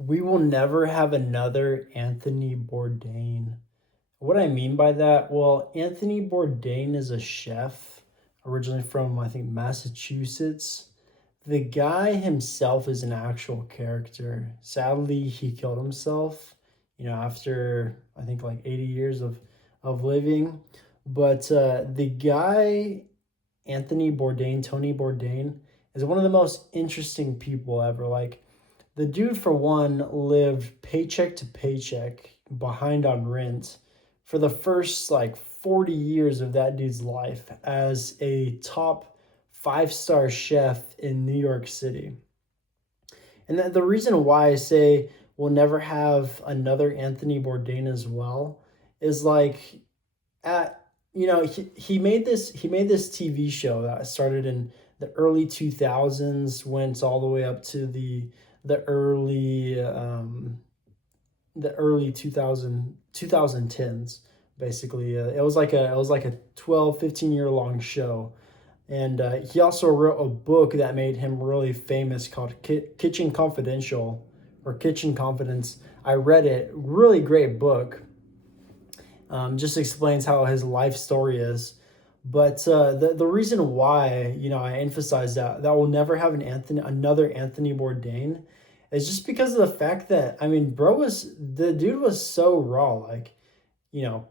We will never have another Anthony Bourdain. What I mean by that, well, Anthony Bourdain is a chef originally from, I think, Massachusetts. The guy himself is an actual character. Sadly, he killed himself, after I think like 80 years of living. But the guy, Anthony Bourdain, Tony Bourdain, is one of the most interesting people ever. Like, the dude, for one, lived paycheck to paycheck, behind on rent, for the first like 40 years of that dude's life as a top five-star chef in New York City. And the reason why I say we'll never have another Anthony Bourdain as well is like, at he made this TV show that started in the early 2000s, went all the way up to the early the early 2010s. Basically, it was like a 12-15 year long show. And he also wrote a book that made him really famous called Kitchen Confidential, or Kitchen Confidence. I read it, really great book. Just explains how his life story is. But the reason why, I emphasize that we'll never have another Anthony Bourdain, is just because of the fact that, I mean, the dude was so raw. Like,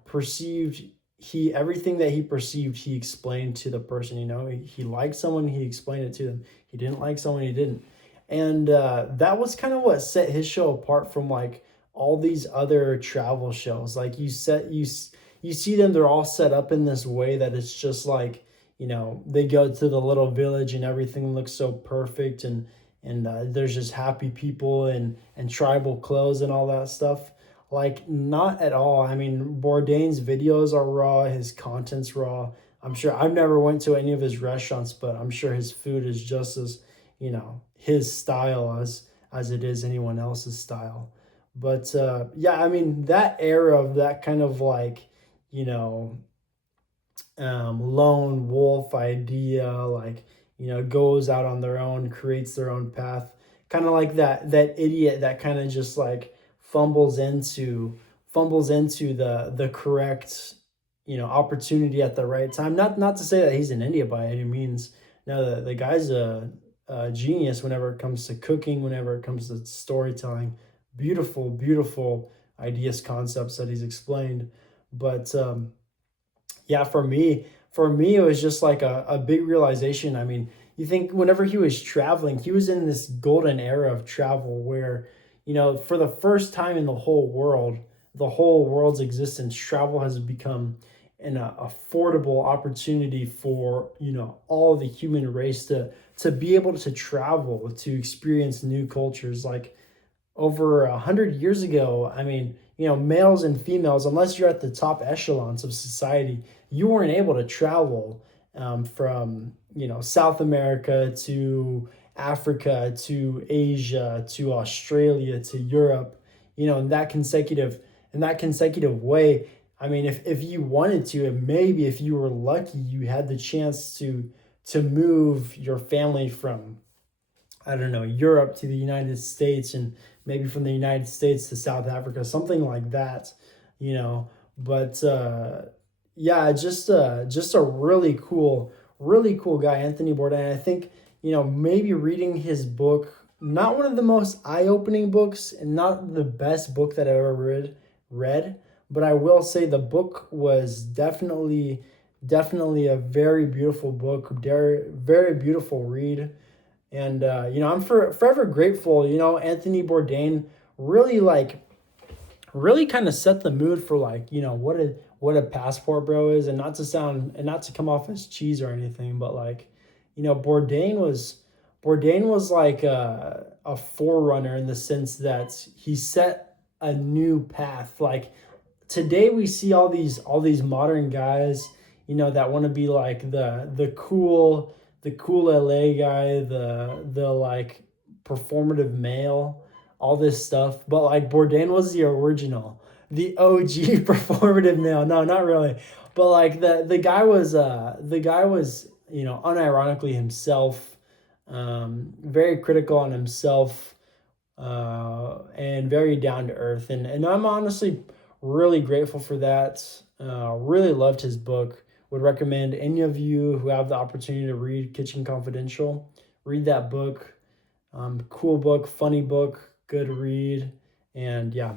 perceived, he everything that he perceived, he explained to the person. He liked someone, he explained it to them. He didn't like someone, he didn't. And that was kind of what set his show apart from like all these other travel shows. Like, you see them, they're all set up in this way that it's just like, they go to the little village and everything looks so perfect, and there's just happy people and tribal clothes and all that stuff. Like, not at all. I mean, Bourdain's videos are raw, his content's raw. I'm sure, I've never went to any of his restaurants, but I'm sure his food is just as, his style as it is anyone else's style. But yeah, I mean, that era of that kind of like, you know, lone wolf idea, like, goes out on their own, creates their own path, kind of like that idiot that kind of just like fumbles into the correct, opportunity at the right time. Not to say that he's an idiot by any means. No, the guy's a genius whenever it comes to cooking, whenever it comes to storytelling. Beautiful, beautiful ideas, concepts that he's explained. But yeah, for me it was just like a big realization. I mean, you think whenever he was traveling, he was in this golden era of travel where, for the first time in the whole world's existence, travel has become an affordable opportunity for, all the human race to be able to travel, to experience new cultures. Like, over 100 years ago, I mean, males and females, unless you're at the top echelons of society, you weren't able to travel, from, South America to Africa to Asia to Australia to Europe, in that consecutive way. I mean, if you wanted to, and maybe if you were lucky, you had the chance to move your family from, I don't know, Europe to the United States, and maybe from the United States to South Africa, something like that, you know. But yeah, just a really cool guy, Anthony Bourdain. I think, maybe reading his book, not one of the most eye-opening books and not the best book that I ever read, but I will say the book was definitely a very beautiful book, very, very beautiful read. And I'm forever grateful. Anthony Bourdain really like really kind of set the mood for, like, what a passport bro is, and not to come off as cheese or anything, but like, Bourdain was like a forerunner in the sense that he set a new path. Like, today we see all these modern guys, that want to be like the cool LA guy, the like performative male, all this stuff. But like, Bourdain was the original, the OG performative male. No, not really. But like, the guy was, unironically himself, very critical on himself, and very down to earth. And I'm honestly really grateful for that. Really loved his book. Would recommend any of you who have the opportunity to read Kitchen Confidential, read that book. Cool book, funny book, good read. And yeah,